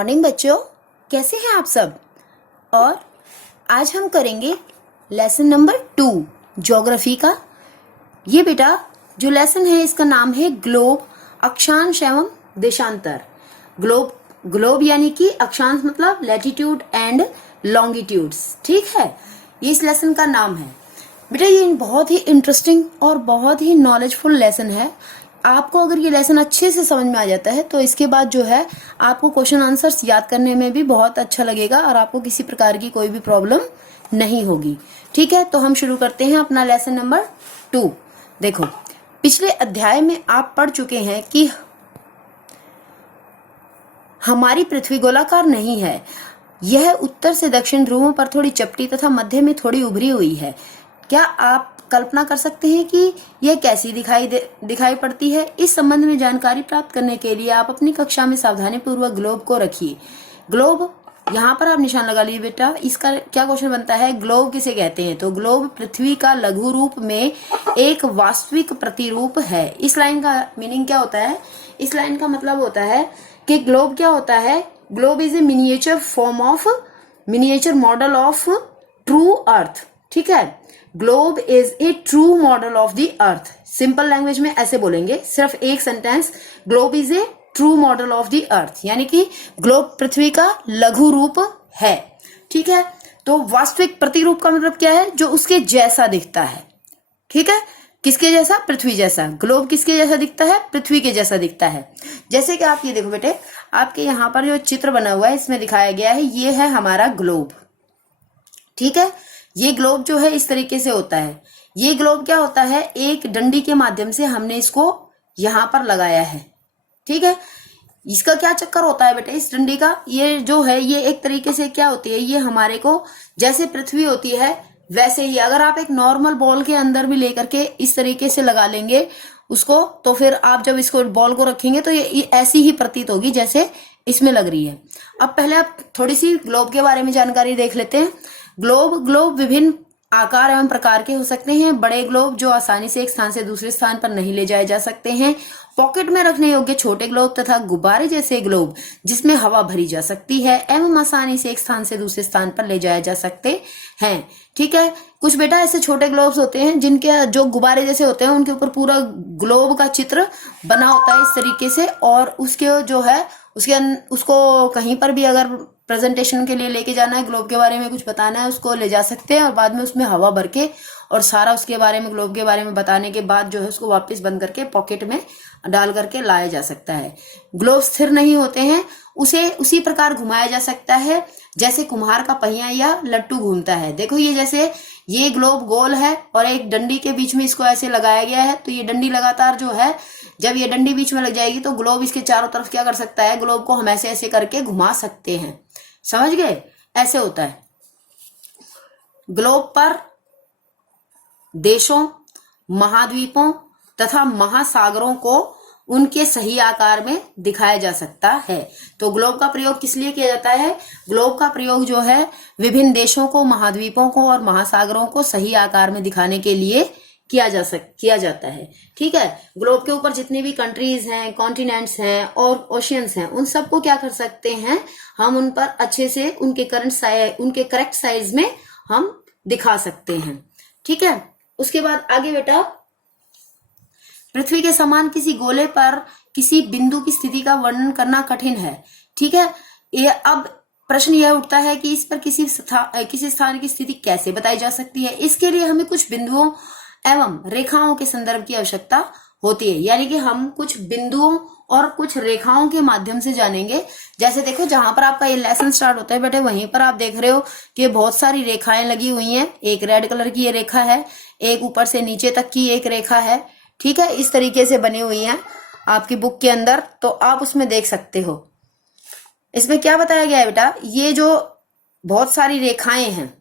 Morning बच्चों, कैसे हैं आप सब। और आज हम करेंगे लेसन नंबर 2 ज्योग्राफी का। ये बेटा जो लेसन है इसका नाम है ग्लोब, अक्षांश एवं देशांतर। ग्लोब यानी कि अक्षांश मतलब लैटिट्यूड एंड लॉन्गिट्यूड्स, ठीक है। ये इस लेसन का नाम है बेटा। ये बहुत ही इंटरेस्टिंग और बहुत ही नॉलेजफुल लेसन है। आपको अगर ये लेसन अच्छे से समझ में आ जाता है तो इसके बाद जो है आपको क्वेश्चन आंसर्स याद करने में भी बहुत अच्छा लगेगा और आपको किसी प्रकार की कोई भी प्रॉब्लम नहीं होगी। ठीक है, तो हम शुरू करते हैं अपना लेसन नंबर 2। देखो, पिछले अध्याय में आप पढ़ चुके हैं कि हमारी पृथ्वी गोलाकार नहीं है। यह उत्तर से दक्षिण ध्रुवों पर थोड़ी चपटी तथा मध्य में थोड़ी उभरी हुई है। क्या आप कल्पना कर सकते हैं कि यह कैसी दिखाई पड़ती है। इस संबंध में जानकारी प्राप्त करने के लिए आप अपनी कक्षा में सावधानी पूर्वक ग्लोब को रखिए। ग्लोब, यहाँ पर आप निशान लगा लीजिए बेटा। इसका क्या क्वेश्चन बनता है, ग्लोब किसे कहते हैं। तो ग्लोब पृथ्वी का लघु रूप में एक वास्तविक प्रतिरूप है। इस लाइन का मीनिंग क्या होता है, इस लाइन का मतलब होता है कि ग्लोब क्या होता है, globe is a miniature model of true earth. ठीक है, globe is a true model of the earth. Simple language में ऐसे बोलेंगे, सिर्फ एक sentence, globe is a true model of the earth, यानी कि ग्लोब पृथ्वी का लघु रूप है। ठीक है, तो वास्तविक प्रतिरूप का मतलब क्या है, जो उसके जैसा दिखता है। ठीक है, किसके जैसा, पृथ्वी जैसा। ग्लोब किसके जैसा दिखता है, पृथ्वी के जैसा दिखता है। जैसे कि आप ये देखो बेटे, आपके यहाँ पर जो चित्र बना हुआ है इसमें दिखाया गया है, ये है हमारा ग्लोब। ठीक है, ये ग्लोब जो है इस तरीके से होता है। ये ग्लोब क्या होता है, एक डंडी के माध्यम से हमने इसको यहां पर लगाया है। ठीक है, इसका क्या चक्कर होता है बेटे, इस डंडी का, ये जो है ये एक तरीके से क्या होती है, ये हमारे को जैसे पृथ्वी होती है वैसे ही, अगर आप एक नॉर्मल बॉल के अंदर भी लेकर के इस तरीके से लगा लेंगे उसको, तो फिर आप जब इसको बॉल को रखेंगे तो ये ऐसी ही प्रतीत होगी जैसे इसमें लग रही है। अब पहले आप थोड़ी सी ग्लोब के बारे में जानकारी देख लेते हैं। ग्लोब विभिन्न आकार एवं प्रकार के हो सकते हैं। बड़े ग्लोब जो आसानी से एक स्थान से दूसरे स्थान पर नहीं ले जाए जा सकते हैं। पॉकेट में रखने योग्य छोटे ग्लोब तथा गुब्बारे जैसे ग्लोब जिसमें हवा भरी जा सकती है एवं आसानी से एक स्थान से दूसरे स्थान पर ले जाए जा सकते हैं। ठीक है, कुछ बेटा ऐसे छोटे ग्लोब्स होते हैं जिनके जो गुब्बारे जैसे होते हैं उनके ऊपर पूरा ग्लोब का चित्र बना होता है इस तरीके से, और उसके जो है उसको कहीं पर भी अगर प्रेजेंटेशन के लिए लेके जाना है, ग्लोब के बारे में कुछ बताना है, उसको ले जा सकते हैं और बाद में उसमें हवा भर के और सारा उसके बारे में, ग्लोब के बारे में बताने के बाद जो है उसको वापस बंद करके पॉकेट में डाल करके लाया जा सकता है। ग्लोब स्थिर नहीं होते हैं, उसे उसी प्रकार घुमाया जा सकता है जैसे कुम्हार का पहिया या लट्टू घूमता है। देखो, ये जैसे ये ग्लोब गोल है और एक डंडी के बीच में इसको ऐसे लगाया गया है, तो ये डंडी लगातार जो है, जब ये डंडी बीच में लग जाएगी तो ग्लोब इसके चारों तरफ क्या कर सकता है, ग्लोब को हम ऐसे ऐसे करके घुमा सकते हैं। समझ गए, ऐसे होता है। ग्लोब पर देशों, महाद्वीपों तथा महासागरों को उनके सही आकार में दिखाया जा सकता है। तो ग्लोब का प्रयोग किस लिए किया जाता है, ग्लोब का प्रयोग जो है विभिन्न देशों को, महाद्वीपों को और महासागरों को सही आकार में दिखाने के लिए किया जाता है। ठीक है, ग्लोब के ऊपर जितनी भी कंट्रीज हैं, कॉन्टिनेंट्स हैं और ओशियंस हैं, उन सबको क्या कर सकते हैं, हम उन पर अच्छे से उनके करेक्ट साइज में हम दिखा सकते हैं। ठीक है, उसके बाद आगे बेटा, पृथ्वी के समान किसी गोले पर किसी बिंदु की स्थिति का वर्णन करना कठिन है। ठीक है, ये अब प्रश्न यह उठता है कि इस पर किसी स्थान की स्थिति कैसे बताई जा सकती है। इसके लिए हमें कुछ बिंदुओं एवं रेखाओं के संदर्भ की आवश्यकता होती है, यानी कि हम कुछ बिंदुओं और कुछ रेखाओं के माध्यम से जानेंगे। जैसे देखो, जहां पर आपका ये लेसन स्टार्ट होता है बेटे, वहीं पर आप देख रहे हो कि बहुत सारी रेखाएं लगी हुई हैं। एक रेड कलर की ये रेखा है, एक ऊपर से नीचे तक की एक रेखा है। ठीक है, इस तरीके से बनी हुई है आपकी बुक के अंदर, तो आप उसमें देख सकते हो। इसमें क्या बताया गया है बेटा, ये जो बहुत सारी रेखाएं हैं,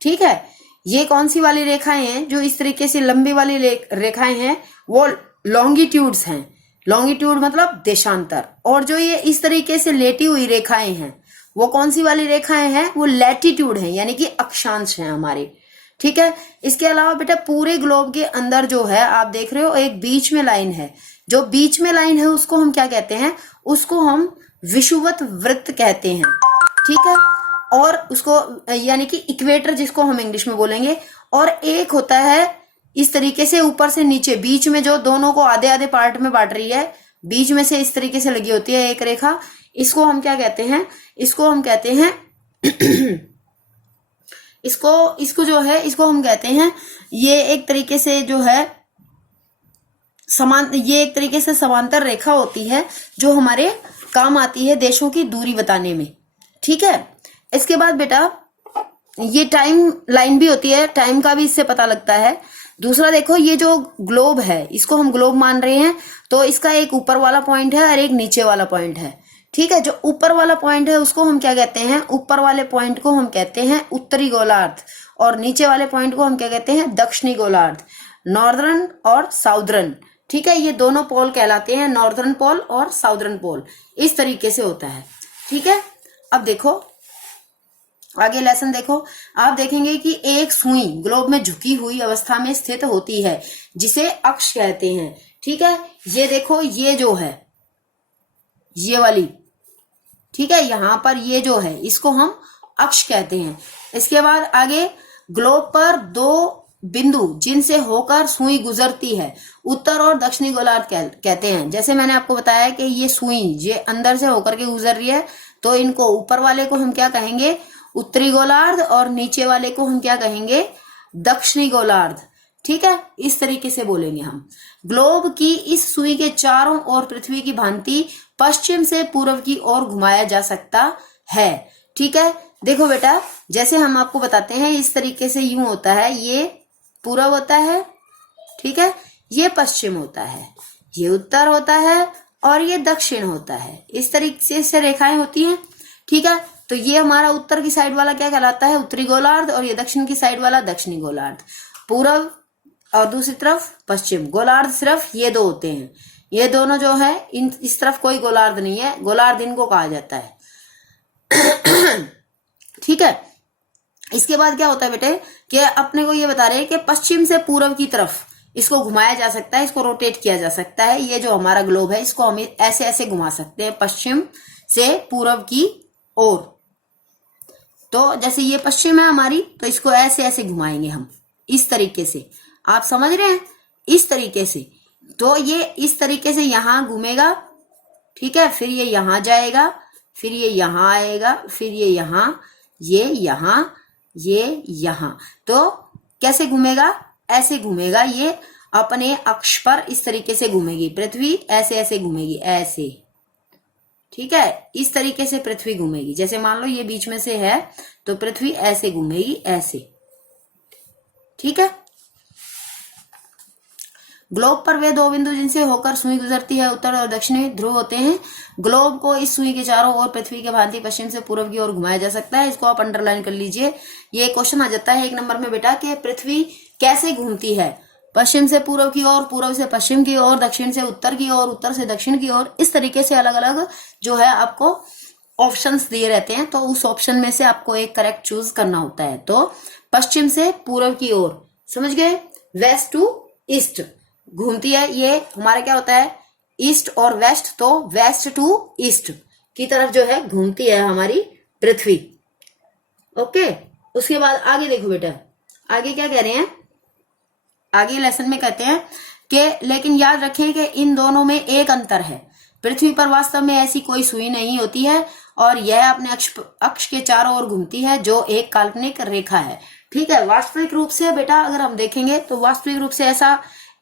ठीक है, ये कौन सी वाली रेखाएं हैं, जो इस तरीके से लंबी वाली रेखाएं हैं वो लॉन्गिट्यूड्स हैं। लॉन्गिट्यूड मतलब देशांतर। और जो ये इस तरीके से लेटी हुई रेखाएं हैं वो कौन सी वाली रेखाएं हैं, वो लैटिट्यूड है, यानी कि अक्षांश है हमारे। ठीक है, इसके अलावा बेटा पूरे ग्लोब के अंदर जो है आप देख रहे हो एक बीच में लाइन है। जो बीच में लाइन है उसको हम क्या कहते हैं, उसको हम विषुवत वृत्त कहते हैं, ठीक है। और उसको यानी कि इक्वेटर जिसको हम इंग्लिश में बोलेंगे। और एक होता है इस तरीके से ऊपर से नीचे, बीच में जो दोनों को आधे आधे पार्ट में बांट रही है, बीच में से इस तरीके से लगी होती है एक रेखा, इसको हम क्या कहते हैं, इसको हम कहते हैं इसको जो है इसको हम कहते हैं, ये एक तरीके से जो है ये एक तरीके से समांतर रेखा होती है जो हमारे काम आती है देशों की दूरी बताने में, ठीक है। इसके बाद बेटा ये टाइम लाइन भी होती है, टाइम का भी इससे पता लगता है। दूसरा देखो, ये जो ग्लोब है इसको हम ग्लोब मान रहे हैं, तो इसका एक ऊपर वाला पॉइंट है और एक नीचे वाला पॉइंट है, ठीक है। जो ऊपर वाला पॉइंट है उसको हम क्या कहते हैं, ऊपर वाले पॉइंट को हम कहते हैं उत्तरी गोलार्ध, और नीचे वाले पॉइंट को हम क्या कहते हैं, दक्षिणी गोलार्ध, नॉर्दर्न और साउदर्न, ठीक है। ये दोनों पोल कहलाते हैं, नॉर्दर्न पोल और साउदर्न पोल, इस तरीके से होता है, ठीक है। अब देखो आगे लेसन देखो, आप देखेंगे कि एक सुई ग्लोब में झुकी हुई अवस्था में स्थित होती है जिसे अक्ष कहते हैं, ठीक है। ये देखो, ये जो है ये वाली, ठीक है, यहां पर ये जो है इसको हम अक्ष कहते हैं। इसके बाद आगे ग्लोब पर दो बिंदु जिनसे होकर सुई गुजरती है उत्तर और दक्षिणी गोलार्ध कहते हैं। जैसे मैंने आपको बताया कि ये सुई ये अंदर से होकर के गुजर रही है, तो इनको ऊपर वाले को हम क्या कहेंगे, उत्तरी गोलार्ध, और नीचे वाले को हम क्या कहेंगे, दक्षिणी गोलार्ध, ठीक है। इस तरीके से बोलेंगे हम। ग्लोब की इस सुई के चारों ओर पृथ्वी की भांति पश्चिम से पूर्व की ओर घुमाया जा सकता है, ठीक है। देखो बेटा, जैसे हम आपको बताते हैं इस तरीके से यूं होता है, ये पूर्व होता है, ठीक है, ये पश्चिम होता है, ये उत्तर होता है और ये दक्षिण होता है, इस तरीके से रेखाएं होती हैं, ठीक है। तो ये हमारा उत्तर की साइड वाला क्या कहलाता है, उत्तरी गोलार्ध, और ये दक्षिण की साइड वाला दक्षिणी गोलार्ध, पूर्व और दूसरी तरफ पश्चिम गोलार्ध, सिर्फ ये दो होते हैं। ये दोनों जो है इस तरफ कोई गोलार्ध नहीं है, गोलार्ध इनको कहा जाता है ठीक है। इसके बाद क्या होता है बेटे कि अपने को ये बता रहे हैं कि पश्चिम से पूर्व की तरफ इसको घुमाया जा सकता है, इसको रोटेट किया जा सकता है। ये जो हमारा ग्लोब है इसको हम ऐसे ऐसे घुमा सकते हैं पश्चिम से पूर्व की ओर। तो जैसे ये पश्चिम है हमारी, तो इसको ऐसे ऐसे घुमाएंगे हम इस तरीके से, आप समझ रहे हैं, इस तरीके से। तो ये इस तरीके से यहां घूमेगा, ठीक है, फिर ये यहां जाएगा, फिर ये यहां आएगा, फिर ये यहां, ये यहां, ये यहां। तो कैसे घूमेगा, ऐसे घूमेगा, ये अपने अक्ष पर इस तरीके से घूमेगी पृथ्वी, ऐसे ऐसे घूमेगी, ऐसे, ठीक है, इस तरीके से पृथ्वी घूमेगी। जैसे मान लो ये बीच में से है तो पृथ्वी ऐसे घूमेगी, ऐसे, ठीक है। ग्लोब पर वे दो बिंदु जिनसे होकर सुई गुजरती है उत्तर और दक्षिणी ध्रुव होते हैं। ग्लोब को इस सुई के चारों ओर पृथ्वी के भांति पश्चिम से पूर्व की ओर घुमाया जा सकता है। इसको आप अंडरलाइन कर लीजिए। ये क्वेश्चन आ जाता है 1 नंबर में बेटा कि पृथ्वी कैसे घूमती है, पश्चिम से पूर्व की ओर, पूर्व से पश्चिम की ओर, दक्षिण से उत्तर की ओर, उत्तर से दक्षिण की ओर, इस तरीके से अलग अलग जो है आपको ऑप्शंस दिए रहते हैं। तो उस ऑप्शन में से आपको एक करेक्ट चूज करना होता है। तो पश्चिम से पूर्व की ओर, समझ गए, वेस्ट टू ईस्ट घूमती है। ये हमारा क्या होता है, ईस्ट और वेस्ट, तो वेस्ट टू ईस्ट की तरफ जो है घूमती है हमारी पृथ्वी। ओके, उसके बाद आगे देखो बेटा, आगे क्या कह रहे हैं, आगे लेसन में कहते हैं कि लेकिन याद रखें कि इन दोनों में एक अंतर है। पृथ्वी पर वास्तव में ऐसी कोई सुई नहीं होती है और यह अपने अक्ष के चारों ओर घूमती है जो एक काल्पनिक रेखा है, ठीक है। वास्तविक रूप से बेटा अगर हम देखेंगे तो वास्तविक रूप से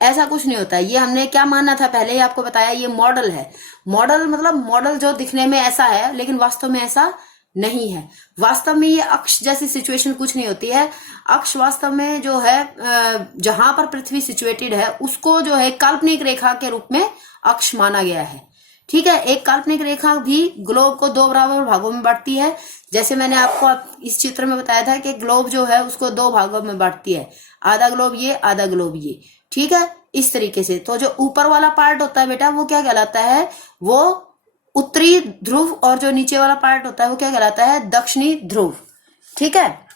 ऐसा कुछ नहीं होता है। ये हमने क्या माना था, पहले ही आपको बताया, ये मॉडल है। मॉडल मतलब मॉडल जो दिखने में ऐसा है लेकिन वास्तव में ऐसा नहीं है। वास्तव में ये अक्ष जैसी सिचुएशन कुछ नहीं होती है। अक्ष वास्तव में जो है जहां पर पृथ्वी सिचुएटेड है उसको जो है काल्पनिक रेखा के रूप में अक्ष माना गया है, ठीक है। एक काल्पनिक रेखा भी ग्लोब को 2 बराबर भागों में बांटती है। जैसे मैंने आपको इस चित्र में बताया था कि ग्लोब जो है उसको 2 भागों में बांटती है, आधा ग्लोब ये, आधा ग्लोब ये, ठीक है, इस तरीके से। तो जो ऊपर वाला पार्ट होता है बेटा वो क्या कहलाता है, वो उत्तरी ध्रुव, और जो नीचे वाला पार्ट होता है वो क्या कहलाता है, दक्षिणी ध्रुव, ठीक है।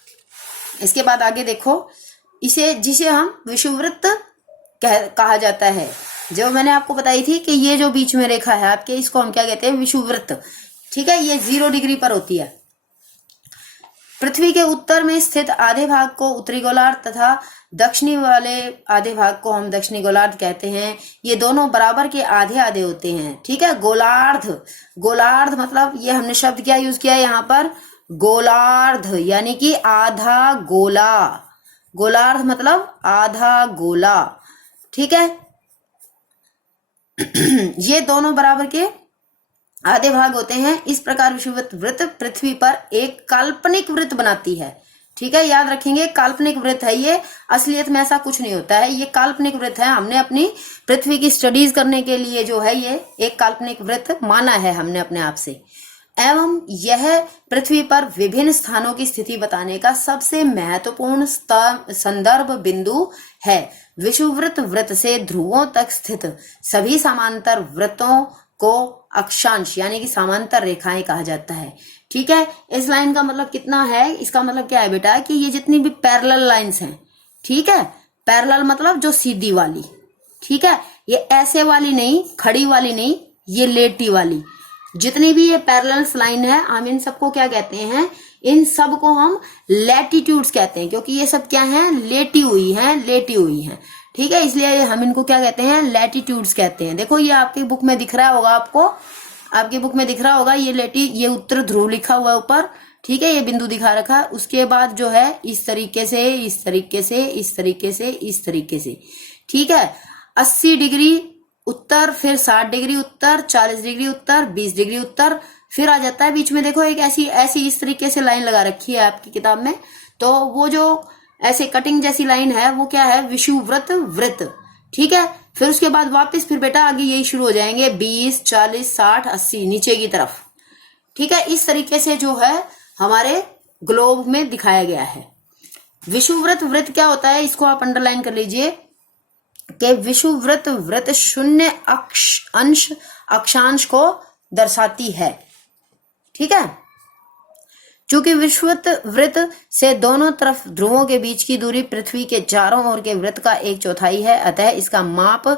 इसके बाद आगे देखो, जिसे हम विषुववृत्त कहा जाता है। जो मैंने आपको बताई थी कि ये जो बीच में रेखा है आपके, इसको हम क्या कहते हैं, विषुववृत्त। ठीक है, ये 0 डिग्री पर होती है। पृथ्वी के उत्तर में स्थित आधे भाग को उत्तरी गोलार्ध तथा दक्षिणी वाले आधे भाग को हम दक्षिणी गोलार्ध कहते हैं। ये दोनों बराबर के आधे आधे होते हैं। ठीक है, गोलार्ध, गोलार्ध मतलब ये हमने शब्द क्या यूज किया है यहाँ पर, गोलार्ध, यानी कि आधा गोला। गोलार्ध मतलब आधा गोला। ठीक है, ये दोनों बराबर के आधे भाग होते हैं। इस प्रकार विषुवत वृत्त पृथ्वी पर एक काल्पनिक वृत्त बनाती है। ठीक है, याद रखेंगे काल्पनिक वृत्त है ये, असलियत में ऐसा कुछ नहीं होता है, ये काल्पनिक वृत्त है। हमने अपनी पृथ्वी की स्टडीज करने के लिए जो है ये एक काल्पनिक वृत्त माना है हमने अपने आप से। एवं यह पृथ्वी पर विभिन्न स्थानों की स्थिति बताने का सबसे महत्वपूर्ण संदर्भ बिंदु है। विषुवृत्त वृत्त से ध्रुवों तक स्थित सभी समांतर वृत्तों को अक्षांश यानी कि समांतर रेखाएं कहा जाता है। ठीक है, इस लाइन का मतलब कितना है, इसका मतलब क्या है बेटा कि ये जितनी भी पैरेलल लाइंस हैं, ठीक है, पैरेलल मतलब जो सीधी वाली, ठीक है, ये ऐसे वाली नहीं, खड़ी वाली नहीं, ये लेटी वाली, जितनी भी ये पैरेलल लाइन है हम इन सबको क्या कहते हैं, इन सब को हम लैटिट्यूड्स कहते हैं, क्योंकि ये सब क्या है, लेटी हुई हैं, लेटी हुई हैं। ठीक है, इसलिए हम इनको क्या कहते हैं, लैटिट्यूड्स कहते हैं। देखो ये आपकी बुक में दिख रहा होगा, आपको आपकी बुक में दिख रहा होगा, ये उत्तर ध्रुव लिखा हुआ है ऊपर। ठीक है, ये बिंदु दिखा रखा है, उसके बाद जो है इस तरीके से, इस तरीके से, इस तरीके से, इस तरीके से। ठीक है, 80 डिग्री उत्तर, फिर 60 डिग्री उत्तर, 40 डिग्री उत्तर, 20 डिग्री उत्तर, फिर आ जाता है बीच में देखो एक ऐसी इस तरीके से लाइन लगा रखी है आपकी किताब में। तो वो जो ऐसे कटिंग जैसी लाइन है वो क्या है, विषुवृत्त वृत्त। ठीक है, फिर उसके बाद वापस फिर बेटा आगे यही शुरू हो जाएंगे 20, 40, 60, 80 नीचे की तरफ। ठीक है, इस तरीके से जो है हमारे ग्लोब में दिखाया गया है। विषुवृत्त वृत्त क्या होता है, इसको आप अंडरलाइन कर लीजिए कि विषुवृत्त वृत्त शून्य अंश अक्षांश को दर्शाती है। ठीक है, चूंकि विषुवृत्त वृत्त से दोनों तरफ ध्रुवों के बीच की दूरी पृथ्वी के चारों ओर के वृत्त का 1/4 है, अतः इसका माप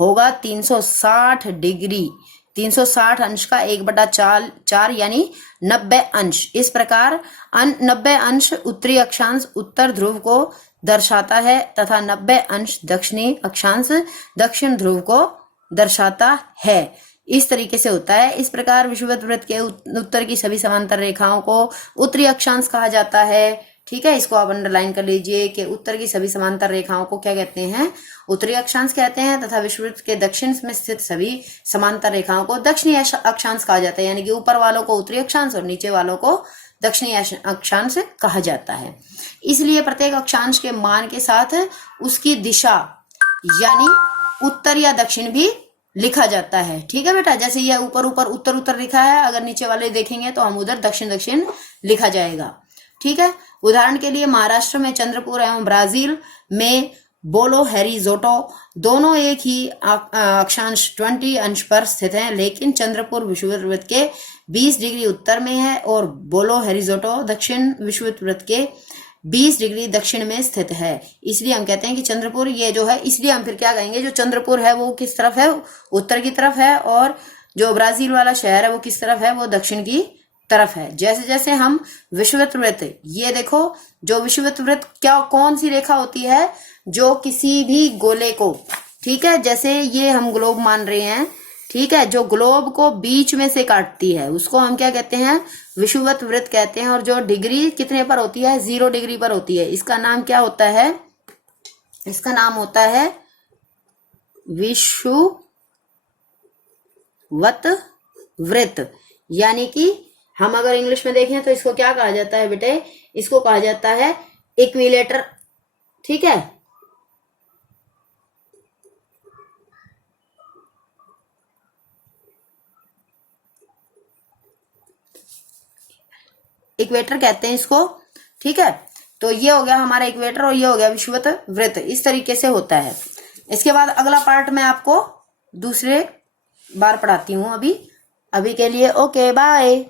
होगा 360 डिग्री, 360 अंश का 1/4 यानी 90 अंश। इस प्रकार 90 अंश उत्तरी अक्षांश उत्तर ध्रुव को दर्शाता है तथा 90 अंश दक्षिणी अक्षांश दक्षिण ध्रुव को दर्शाता है। इस तरीके से होता है। इस प्रकार विषुवत वृत्त के उत्तर की सभी समांतर रेखाओं को उत्तरी अक्षांश कहा जाता है। ठीक है, इसको आप अंडरलाइन कर लीजिए कि उत्तर की सभी समांतर रेखाओं को क्या कहते हैं, उत्तरी अक्षांश कहते हैं तथा विषुवृत्त के दक्षिण में स्थित सभी समांतर रेखाओं को दक्षिणी अक्षांश कहा जाता है, यानी कि ऊपर वालों को उत्तरी अक्षांश और नीचे वालों को दक्षिणी अक्षांश कहा जाता है। इसलिए प्रत्येक अक्षांश के मान के साथ उसकी दिशा यानी उत्तर या दक्षिण भी लिखा जाता है। ठीक है बेटा, जैसे ये ऊपर ऊपर उत्तर उत्तर लिखा है, अगर नीचे वाले देखेंगे तो हम उधर दक्षिण दक्षिण लिखा जाएगा। ठीक है, उदाहरण के लिए महाराष्ट्र में चंद्रपुर एवं ब्राजील में बोलो हेरिजोटो दोनों एक ही अक्षांश 20 अंश पर स्थित हैं, लेकिन चंद्रपुर विषुवत वृत्त के 20 डिग्री उत्तर में है और बोलो हेरिजोटो दक्षिण विषुवत वृत्त के 20 डिग्री दक्षिण में स्थित है। इसलिए हम कहते हैं कि चंद्रपुर ये जो है, इसलिए हम फिर क्या कहेंगे, जो चंद्रपुर है वो किस तरफ है, उत्तर की तरफ है, और जो ब्राजील वाला शहर है वो किस तरफ है, वो दक्षिण की तरफ है। जैसे जैसे हम विषुवत वृत्त, ये देखो जो विषुवत वृत्त क्या कौन सी रेखा होती है, जो किसी भी गोले को, ठीक है, जैसे ये हम ग्लोब मान रहे हैं, ठीक है, जो ग्लोब को बीच में से काटती है उसको हम क्या कहते हैं, विषुवत वृत्त कहते हैं। और जो डिग्री कितने पर होती है, 0 डिग्री पर होती है, इसका नाम क्या होता है, इसका नाम होता है विषुवत वृत्त। यानी कि हम अगर इंग्लिश में देखें तो इसको क्या कहा जाता है बेटे, इसको कहा जाता है इक्विलेटर। ठीक है, इक्वेटर कहते हैं इसको। ठीक है, तो ये हो गया हमारा इक्वेटर और ये हो गया विषुवत वृत्त। इस तरीके से होता है। इसके बाद अगला पार्ट मैं आपको दूसरे बार पढ़ाती हूँ। अभी के लिए ओके बाय।